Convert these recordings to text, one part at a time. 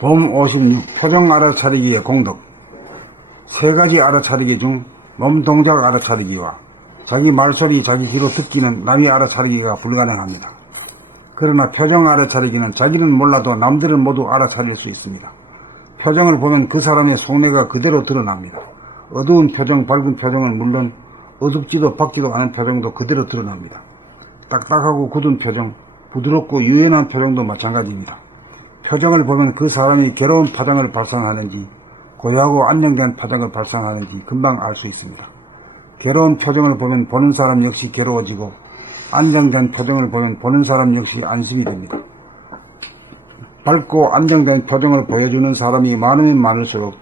봄 56 표정 알아차리기의 공덕. 세 가지 알아차리기 중 몸동작 알아차리기와 자기 말소리 자기 귀로 듣기는 남이 알아차리기가 불가능합니다. 그러나 표정 알아차리기는 자기는 몰라도 남들은 모두 알아차릴 수 있습니다. 표정을 보면 그 사람의 속내가 그대로 드러납니다. 어두운 표정, 밝은 표정은 물론 어둡지도 밝지도 않은 표정도 그대로 드러납니다. 딱딱하고 굳은 표정, 부드럽고 유연한 표정도 마찬가지입니다. 표정을 보면 그 사람이 괴로운 파장을 발산하는지 고요하고 안정된 파장을 발산하는지 금방 알 수 있습니다. 괴로운 표정을 보면 보는 사람 역시 괴로워지고 안정된 표정을 보면 보는 사람 역시 안심이 됩니다. 밝고 안정된 표정을 보여주는 사람이 많으면 많을수록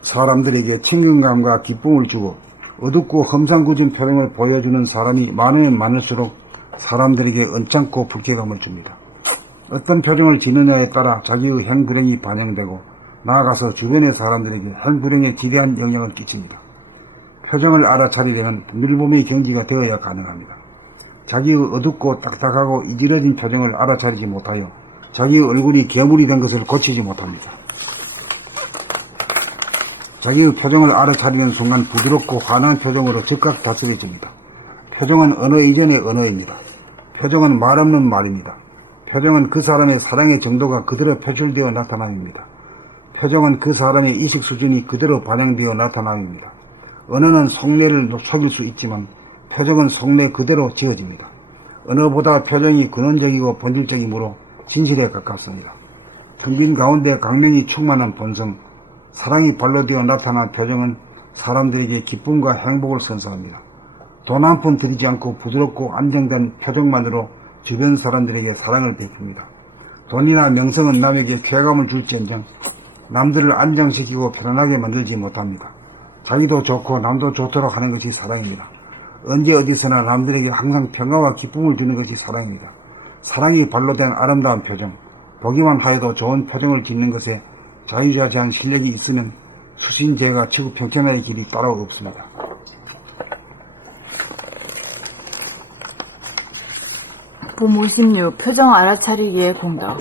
사람들에게 친근감과 기쁨을 주고 어둡고 험상궂은 표정을 보여주는 사람이 많으면 많을수록 사람들에게 언짢고 불쾌감을 줍니다. 어떤 표정을 지느냐에 따라 자기의 행불행이 반영되고 나아가서 주변의 사람들에게 행불행에 지대한 영향을 끼칩니다. 표정을 알아차리려면 밀몸의 경지가 되어야 가능합니다. 자기의 어둡고 딱딱하고 이질어진 표정을 알아차리지 못하여 자기의 얼굴이 괴물이 된 것을 고치지 못합니다. 자기의 표정을 알아차리는 순간 부드럽고 환한 표정으로 즉각 다스려집니다. 표정은 언어 이전의 언어입니다. 표정은 말 없는 말입니다. 표정은 그 사람의 사랑의 정도가 그대로 표출되어 나타남입니다. 표정은 그 사람의 이식 수준이 그대로 반영되어 나타남입니다. 언어는 속내를 속일 수 있지만 표정은 속내 그대로 지어집니다. 언어보다 표정이 근원적이고 본질적이므로 진실에 가깝습니다. 텅 빈 가운데 강명이 충만한 본성, 사랑이 발로되어 나타난 표정은 사람들에게 기쁨과 행복을 선사합니다. 돈 한 푼 들이지 않고 부드럽고 안정된 표정만으로 주변 사람들에게 사랑을 베풉니다. 돈이나 명성은 남에게 쾌감을 줄지언정 남들을 안정시키고 편안하게 만들지 못합니다. 자기도 좋고 남도 좋도록 하는 것이 사랑입니다. 언제 어디서나 남들에게 항상 평화와 기쁨을 주는 것이 사랑입니다. 사랑이 발로 된 아름다운 표정, 보기만 하여도 좋은 표정을 짓는 것에 자유자재한 실력이 있으면 수신제가 최고 평평의 길이 따로 없습니다. 봄 56 표정 알아차리기의 공덕.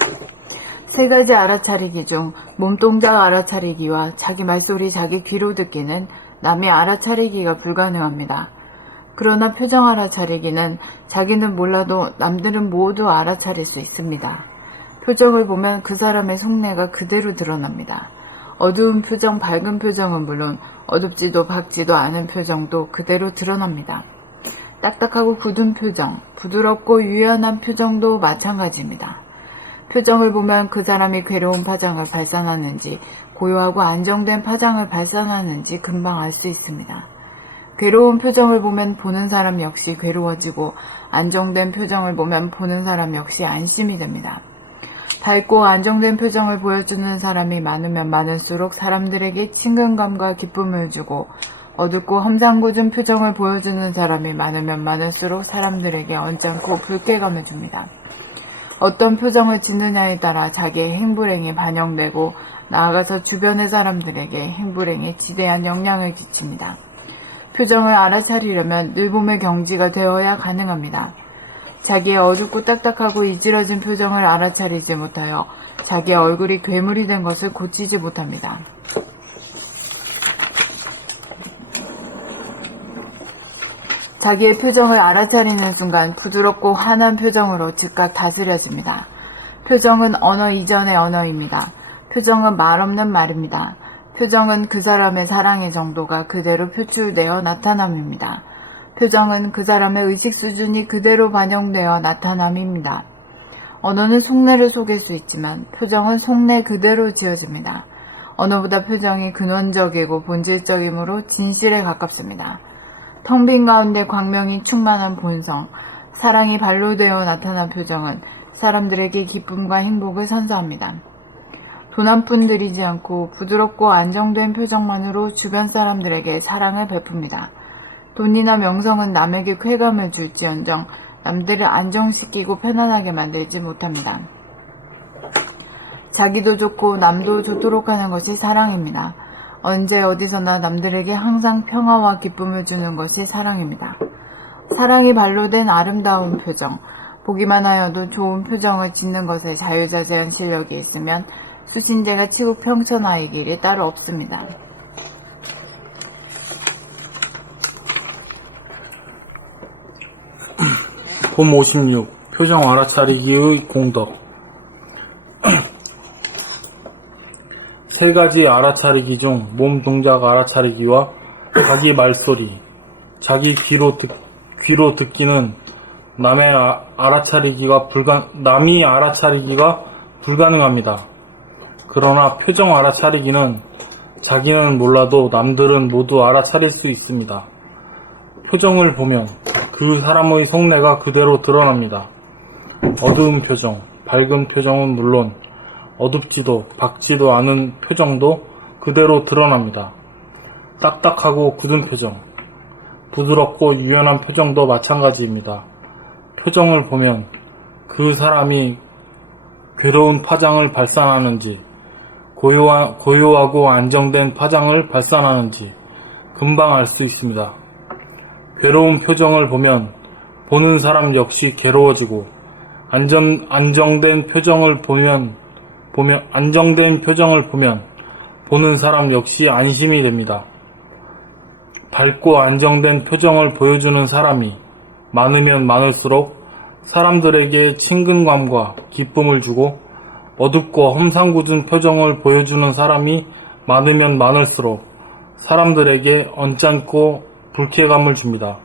세 가지 알아차리기 중 몸동작 알아차리기와 자기 말소리 자기 귀로 듣기는 남이 알아차리기가 불가능합니다. 그러나 표정 알아차리기는 자기는 몰라도 남들은 모두 알아차릴 수 있습니다. 표정을 보면 그 사람의 속내가 그대로 드러납니다. 어두운 표정, 밝은 표정은 물론 어둡지도 밝지도 않은 표정도 그대로 드러납니다. 딱딱하고 굳은 표정, 부드럽고 유연한 표정도 마찬가지입니다. 표정을 보면 그 사람이 괴로운 파장을 발산하는지 고요하고 안정된 파장을 발산하는지 금방 알 수 있습니다. 괴로운 표정을 보면 보는 사람 역시 괴로워지고 안정된 표정을 보면 보는 사람 역시 안심이 됩니다. 밝고 안정된 표정을 보여주는 사람이 많으면 많을수록 사람들에게 친근감과 기쁨을 주고 어둡고 험상궂은 표정을 보여주는 사람이 많으면 많을수록 사람들에게 언짢고 불쾌감을 줍니다. 어떤 표정을 짓느냐에 따라 자기의 행불행이 반영되고 나아가서 주변의 사람들에게 행불행에 지대한 영향을 끼칩니다. 표정을 알아차리려면 늘봄의 경지가 되어야 가능합니다. 자기의 어둡고 딱딱하고 이질어진 표정을 알아차리지 못하여 자기의 얼굴이 괴물이 된 것을 고치지 못합니다. 자기의 표정을 알아차리는 순간 부드럽고 환한 표정으로 즉각 다스려집니다. 표정은 언어 이전의 언어입니다. 표정은 말 없는 말입니다. 표정은 그 사람의 사랑의 정도가 그대로 표출되어 나타남입니다. 표정은 그 사람의 의식 수준이 그대로 반영되어 나타남입니다. 언어는 속내를 속일 수 있지만 표정은 속내 그대로 지어집니다. 언어보다 표정이 근원적이고 본질적이므로 진실에 가깝습니다. 텅 빈 가운데 광명이 충만한 본성, 사랑이 발로되어 나타난 표정은 사람들에게 기쁨과 행복을 선사합니다. 돈 한 푼 들이지 않고 부드럽고 안정된 표정만으로 주변 사람들에게 사랑을 베풉니다. 돈이나 명성은 남에게 쾌감을 줄지언정 남들을 안정시키고 편안하게 만들지 못합니다. 자기도 좋고 남도 좋도록 하는 것이 사랑입니다. 언제 어디서나 남들에게 항상 평화와 기쁨을 주는 것이 사랑입니다. 사랑이 발로 된 아름다운 표정, 보기만 하여도 좋은 표정을 짓는 것에 자유자재한 실력이 있으면 수신제가 치국 평천하의 길이 따로 없습니다. 봄 56. 표정 알아차리기의 공덕. 세 가지 알아차리기 중 몸 동작 알아차리기와 자기 말소리, 자기 귀로 듣기는 남이 알아차리기가 불가능합니다. 그러나 표정 알아차리기는 자기는 몰라도 남들은 모두 알아차릴 수 있습니다. 표정을 보면 그 사람의 속내가 그대로 드러납니다. 어두운 표정, 밝은 표정은 물론 어둡지도 밝지도 않은 표정도 그대로 드러납니다. 딱딱하고 굳은 표정, 부드럽고 유연한 표정도 마찬가지입니다. 표정을 보면 그 사람이 괴로운 파장을 발산하는지, 고요하고 안정된 파장을 발산하는지 금방 알 수 있습니다. 괴로운 표정을 보면 보는 사람 역시 괴로워지고, 안정된 표정을 보면 보는 사람 역시 안심이 됩니다. 밝고 안정된 표정을 보여주는 사람이 많으면 많을수록 사람들에게 친근감과 기쁨을 주고, 어둡고 험상궂은 표정을 보여주는 사람이 많으면 많을수록 사람들에게 언짢고 불쾌감을 줍니다.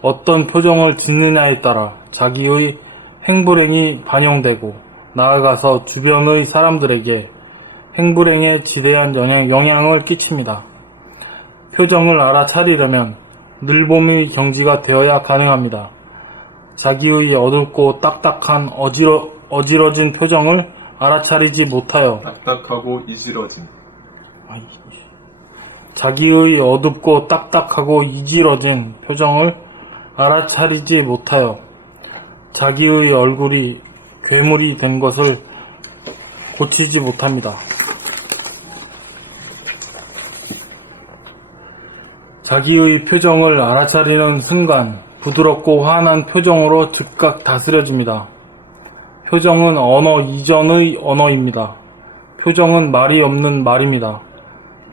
어떤 표정을 짓느냐에 따라 자기의 행불행이 반영되고, 나아가서 주변의 사람들에게 행불행에 지대한 영향을 끼칩니다. 표정을 알아차리려면 늘봄의 경지가 되어야 가능합니다. 자기의 어둡고 딱딱한 어지러진 표정을 알아차리지 못하여 딱딱하고 이지러진 자기의 어둡고 딱딱하고 이지러진 표정을 알아차리지 못하여 자기의 얼굴이 괴물이 된 것을 고치지 못합니다. 자기의 표정을 알아차리는 순간 부드럽고 환한 표정으로 즉각 다스려집니다. 표정은 언어 이전의 언어입니다. 표정은 말이 없는 말입니다.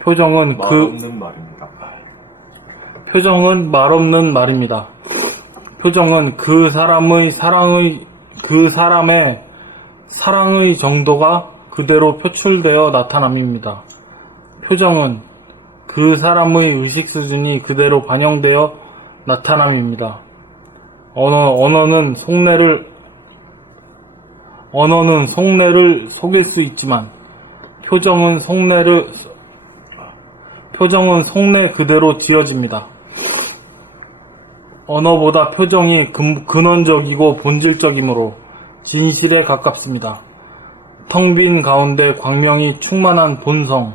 표정은 말없는 말입니다. 표정은 말없는 말입니다. 표정은 그 사람의 사랑의 정도가 그대로 표출되어 나타남입니다. 표정은 그 사람의 의식 수준이 그대로 반영되어 나타남입니다. 언어는 속내를 속일 수 있지만 표정은 속내 그대로 지어집니다. 언어보다 표정이 근원적이고 본질적이므로 진실에 가깝습니다. 텅 빈 가운데 광명이 충만한 본성,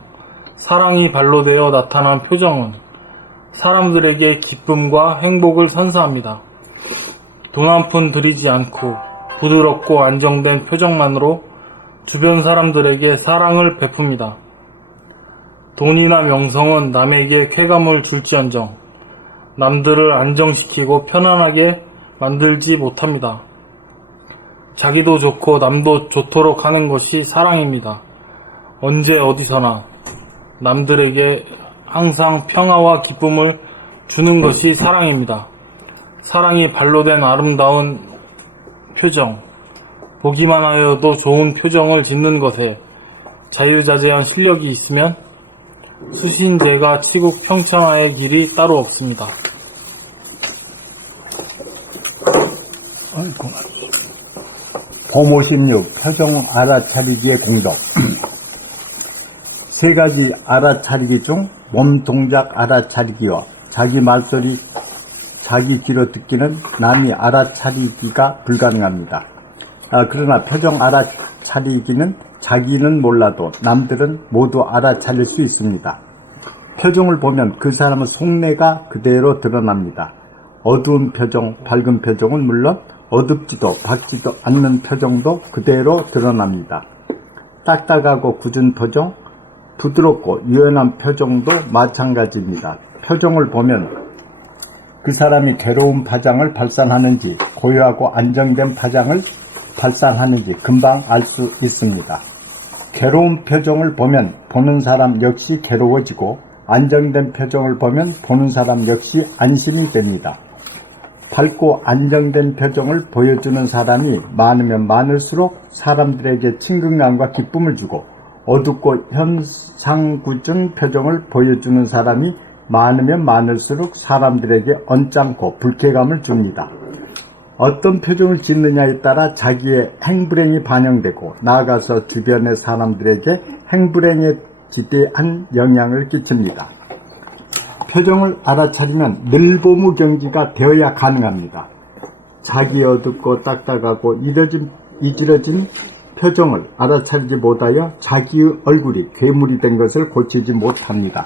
사랑이 발로되어 나타난 표정은 사람들에게 기쁨과 행복을 선사합니다. 돈 한 푼 들이지 않고 부드럽고 안정된 표정만으로 주변 사람들에게 사랑을 베풉니다. 돈이나 명성은 남에게 쾌감을 줄지언정 남들을 안정시키고 편안하게 만들지 못합니다. 자기도 좋고 남도 좋도록 하는 것이 사랑입니다. 언제 어디서나 남들에게 항상 평화와 기쁨을 주는 것이 사랑입니다. 사랑이 발로된 아름다운 표정, 보기만 하여도 좋은 표정을 짓는 것에 자유자재한 실력이 있으면 수신제가 치국 평천하의 길이 따로 없습니다. 봄 56. 표정 알아차리기의 공덕. 세 가지 알아차리기 중 몸 동작 알아차리기와 자기 말소리, 자기 귀로 듣기는 남이 알아차리기가 불가능합니다. 그러나 표정 알아차리기는 자기는 몰라도 남들은 모두 알아차릴 수 있습니다. 표정을 보면 그 사람의 속내가 그대로 드러납니다. 어두운 표정, 밝은 표정은 물론 어둡지도 밝지도 않는 표정도 그대로 드러납니다. 딱딱하고 굳은 표정, 부드럽고 유연한 표정도 마찬가지입니다. 표정을 보면 그 사람이 괴로운 파장을 발산하는지, 고요하고 안정된 파장을 발산하는지 금방 알 수 있습니다. 괴로운 표정을 보면 보는 사람 역시 괴로워지고 안정된 표정을 보면 보는 사람 역시 안심이 됩니다. 밝고 안정된 표정을 보여주는 사람이 많으면 많을수록 사람들에게 친근감과 기쁨을 주고 어둡고 현상구준 표정을 보여주는 사람이 많으면 많을수록 사람들에게 언짢고 불쾌감을 줍니다. 어떤 표정을 짓느냐에 따라 자기의 행불행이 반영되고 나아가서 주변의 사람들에게 행불행에 지대한 영향을 끼칩니다. 표정을 알아차리면 늘보무경지가 되어야 가능합니다. 자기 어둡고 딱딱하고 이지러진 표정을 알아차리지 못하여 자기의 얼굴이 괴물이 된 것을 고치지 못합니다.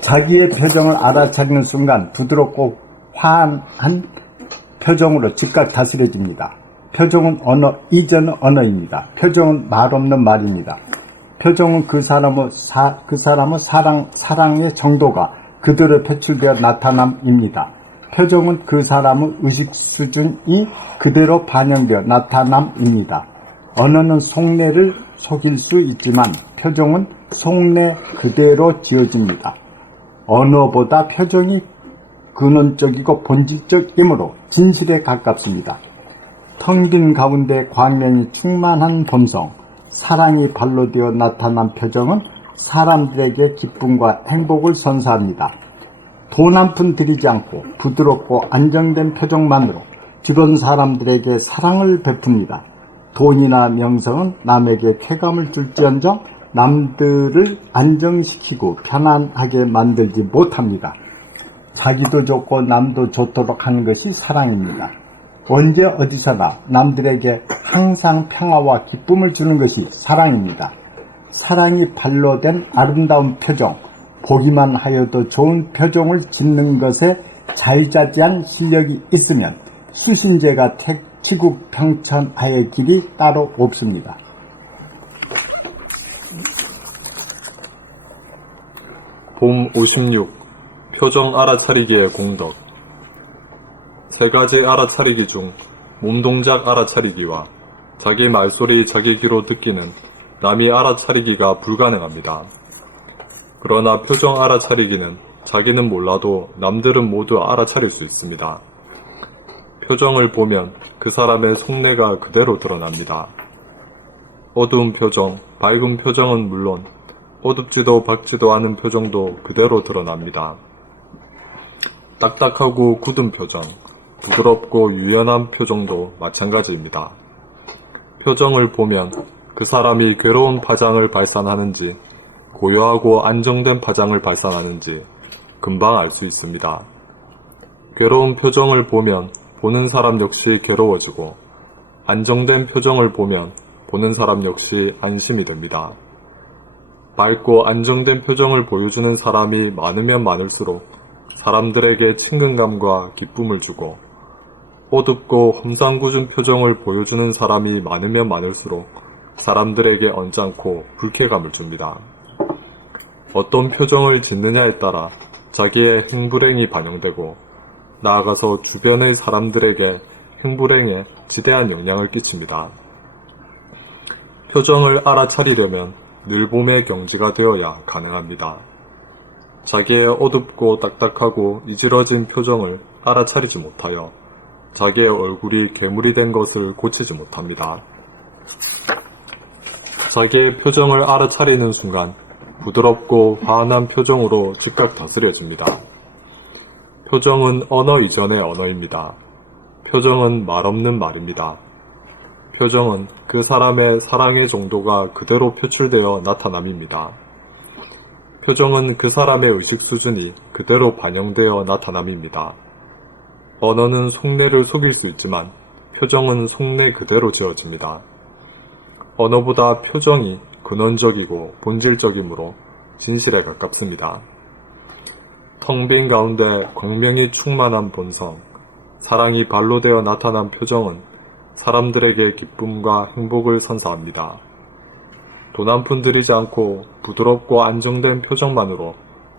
자기의 표정을 알아차리는 순간 부드럽고 화한 표정으로 즉각 다스려집니다. 표정은 언어 이전 언어입니다. 표정은 말 없는 말입니다. 표정은 그 사람의 사랑의 정도가 그대로 표출되어 나타남입니다. 표정은 그 사람의 의식 수준이 그대로 반영되어 나타남입니다. 언어는 속내를 속일 수 있지만 표정은 속내 그대로 지어집니다. 언어보다 표정이 근원적이고 본질적이므로 진실에 가깝습니다. 텅 빈 가운데 광명이 충만한 본성, 사랑이 발로 되어 나타난 표정은 사람들에게 기쁨과 행복을 선사합니다. 돈 한 푼 들이지 않고 부드럽고 안정된 표정만으로 주변 사람들에게 사랑을 베풉니다. 돈이나 명성은 남에게 쾌감을 줄지언정 남들을 안정시키고 편안하게 만들지 못합니다. 자기도 좋고 남도 좋도록 하는 것이 사랑입니다. 언제 어디서나 남들에게 항상 평화와 기쁨을 주는 것이 사랑입니다. 사랑이 발로 된 아름다운 표정, 보기만 하여도 좋은 표정을 짓는 것에 자유자재한 실력이 있으면 수신제가 치국평천하의 길이 따로 없습니다. 봄 56. 표정 알아차리기의 공덕. 세 가지 알아차리기 중 몸동작 알아차리기와 자기 말소리 자기 귀로 듣기는 남이 알아차리기가 불가능합니다. 그러나 표정 알아차리기는 자기는 몰라도 남들은 모두 알아차릴 수 있습니다. 표정을 보면 그 사람의 속내가 그대로 드러납니다. 어두운 표정, 밝은 표정은 물론 어둡지도 밝지도 않은 표정도 그대로 드러납니다. 딱딱하고 굳은 표정, 부드럽고 유연한 표정도 마찬가지입니다. 표정을 보면 그 사람이 괴로운 파장을 발산하는지 고요하고 안정된 파장을 발산하는지 금방 알 수 있습니다. 괴로운 표정을 보면 보는 사람 역시 괴로워지고 안정된 표정을 보면 보는 사람 역시 안심이 됩니다. 밝고 안정된 표정을 보여주는 사람이 많으면 많을수록 사람들에게 친근감과 기쁨을 주고 어둡고 험상궂은 표정을 보여주는 사람이 많으면 많을수록 사람들에게 언짢고 불쾌감을 줍니다. 어떤 표정을 짓느냐에 따라 자기의 행불행이 반영되고 나아가서 주변의 사람들에게 행불행에 지대한 영향을 끼칩니다. 표정을 알아차리려면 늘봄의 경지가 되어야 가능합니다. 자기의 어둡고 딱딱하고 이지러진 표정을 알아차리지 못하여 자기의 얼굴이 괴물이 된 것을 고치지 못합니다. 자기의 표정을 알아차리는 순간 부드럽고 환한 표정으로 즉각 다스려집니다. 표정은 언어 이전의 언어입니다. 표정은 말 없는 말입니다. 표정은 그 사람의 사랑의 정도가 그대로 표출되어 나타남입니다. 표정은 그 사람의 의식 수준이 그대로 반영되어 나타남입니다. 언어는 속내를 속일 수 있지만 표정은 속내 그대로 지어집니다. 언어보다 표정이 근원적이고 본질적이므로 진실에 가깝습니다. 텅 빈 가운데 광명이 충만한 본성, 사랑이 발로 되어 나타난 표정은 사람들에게 기쁨과 행복을 선사합니다. 돈 한 푼 들이지 않고 부드럽고 안정된 표정만으로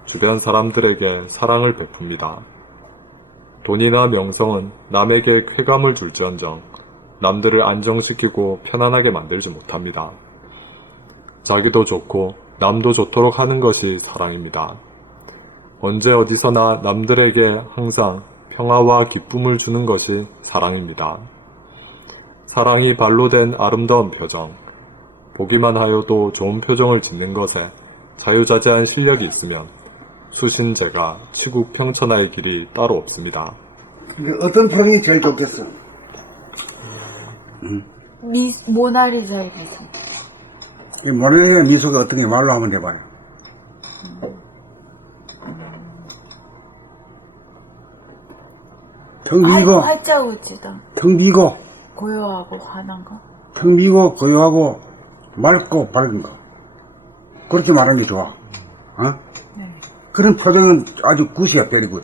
주변 사람들에게 사랑을 베풉니다. 돈이나 명성은 남에게 쾌감을 줄지언정 남들을 안정시키고 편안하게 만들지 못합니다. 자기도 좋고 남도 좋도록 하는 것이 사랑입니다. 언제 어디서나 남들에게 항상 평화와 기쁨을 주는 것이 사랑입니다. 사랑이 발로 된 아름다운 표정, 보기만 하여도 좋은 표정을 짓는 것에 자유자재한 실력이 있으면 수신제가 치국 평천하의 길이 따로 없습니다. 그러니까 어떤 표정이 제일 좋겠어? 모나리자의 미소. 이 모나리자 미소가 어떤 게 말로 한번 해봐요. 턱 미고, 활짝 웃지다. 턱 미고, 고요하고 환한 거. 턱 미고, 고요하고, 맑고, 밝은 거. 그렇게 말하는 게 좋아. 어? 네. 그런 표정은 아주 굿이야, 베리굿.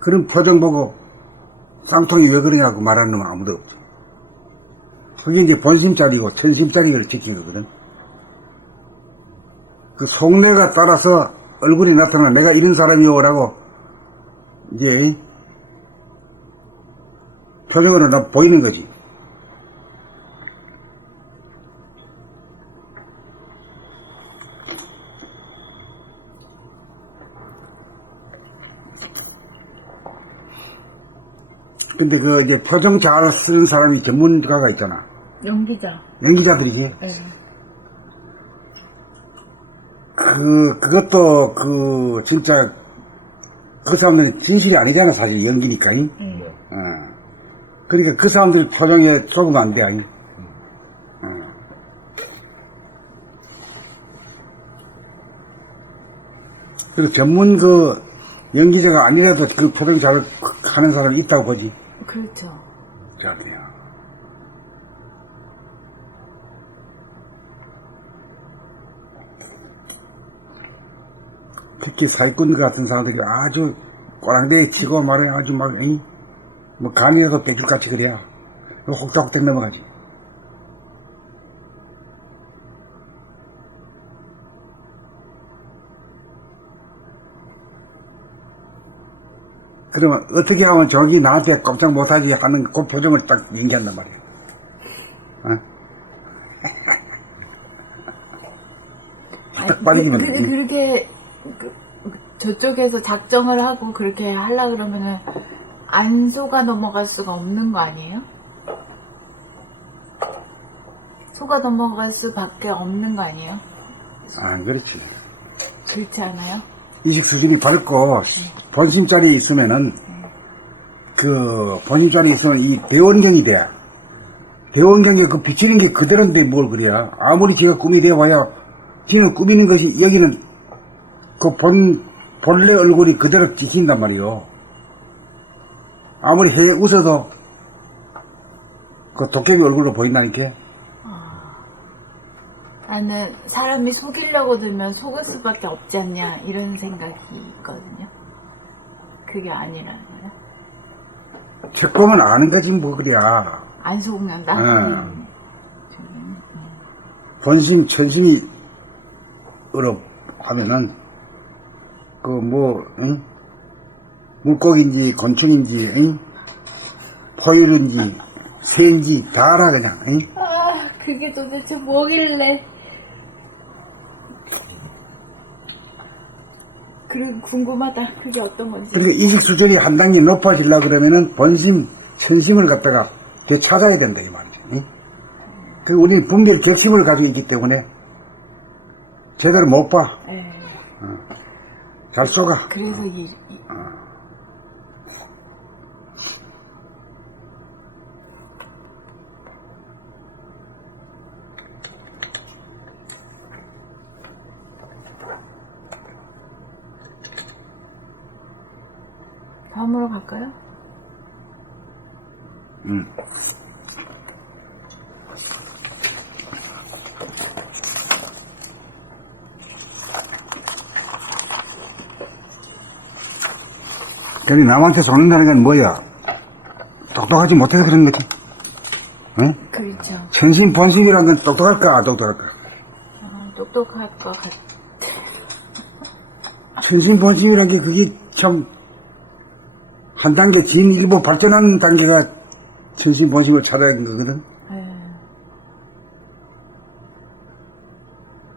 그런 표정 보고 쌍통이 왜 그러냐고 말하는 놈은 아무도 없어. 그게 이제 본심짜리고 천심짜리를 지키는 거거든. 그 속내가 따라서 얼굴이 나타나 내가 이런 사람이요라고 이제 표정으로 나 보이는 거지. 근데 그 이제 표정 잘 쓰는 사람이 전문가가 있잖아. 연기자. 연기자들이지. 네. 그것도 진짜 그 사람들은 진실이 아니잖아, 사실 연기니까. 그러니까 그 사람들 표정에 속으면 안 돼, 아니. 그리고 전문 연기자가 아니라도 그 표정 잘 하는 사람이 있다고 보지. 그렇죠. 잘돼요. 특히 사기꾼 같은 사람들이 아주 꼬랑대에 치고 말해 아주 막, 뭐 간이라도 뺏길같이 그래야 혹닥혹닥 넘어가지. 그러면 어떻게 하면 저기 나한테 꼼짝 못하지 하는 그 표정을 딱 연기한단 말이야. 딱 빨리기만 돼. 그렇게 저쪽에서 작정을 하고 그렇게 하려 그러면은 안 속아 넘어갈 수가 없는 거 아니에요? 속아 넘어갈 수밖에 없는 거 아니에요? 그렇지. 그렇지 않아요? 인식 수준이 밝고 본심자리에 있으면은 본심자리에 있으면 이 대원경이 돼. 대원경에 그 비치는 게 그대로인데 뭘 그래야. 아무리 지가 꿈이 되어봐야 지는 꾸미는 것이 여기는 그 본래 얼굴이 그대로 찍힌단 말이요. 아무리 해 웃어도 그 도깨비 얼굴로 보인다니까. 나는 사람이 속이려고 들면 속을 수밖에 없지 않냐 이런 생각이 있거든요. 그게 아니라는 거야. 책 보면 아는 거지 뭐 그래야. 안 속는다? 본심 천심이 으로 하면은 물고기인지 곤충인지 포유류인지 새인지 다 알아 그냥. 그게 도대체 뭐길래. 그리고 궁금하다. 그게 어떤 건지. 그러니까 인식 수준이 한 단계 높아지려고 그러면은 본심, 천심을 갖다가 되찾아야 된다 이 말이지. 그 우리 분별 격심을 가지고 있기 때문에 제대로 못 봐. 잘 속아. 그래서 다음으로 갈까요? 괜히 남한테 속는다는 건 뭐야? 똑똑하지 못해서 그런 거지. 응? 그렇죠. 천심 본심이라는 건 똑똑할까 안 똑똑할까? 똑똑할 것 같아. 천심 본심이라는 게 그게 엄청 한 단계 진일보 발전하는 단계가 천신본심을 찾아낸 거거든.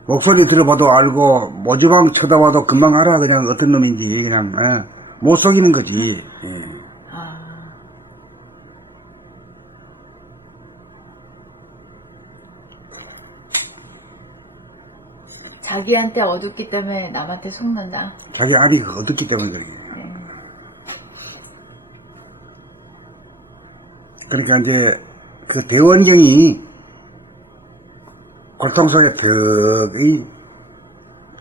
목소리 들어봐도 알고 모주방 쳐다봐도 금방 알아. 그냥 어떤 놈인지 그냥 못 속이는 거지. 자기한테 어둡기 때문에 남한테 속는다. 자기 알이 어둡기 때문에 그런 거야. 그러니까 이제 그 대원경이 골통 속에 턱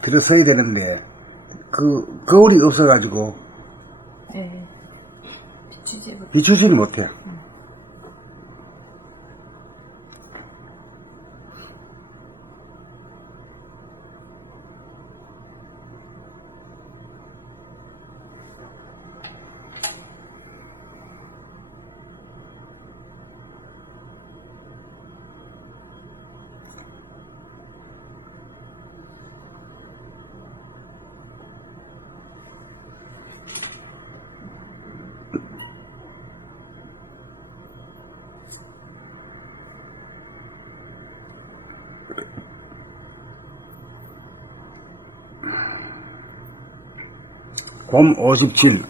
들어서야 되는데 그 거울이 없어가지고 네. 비추지 못. 비추지를 못해. 곰 57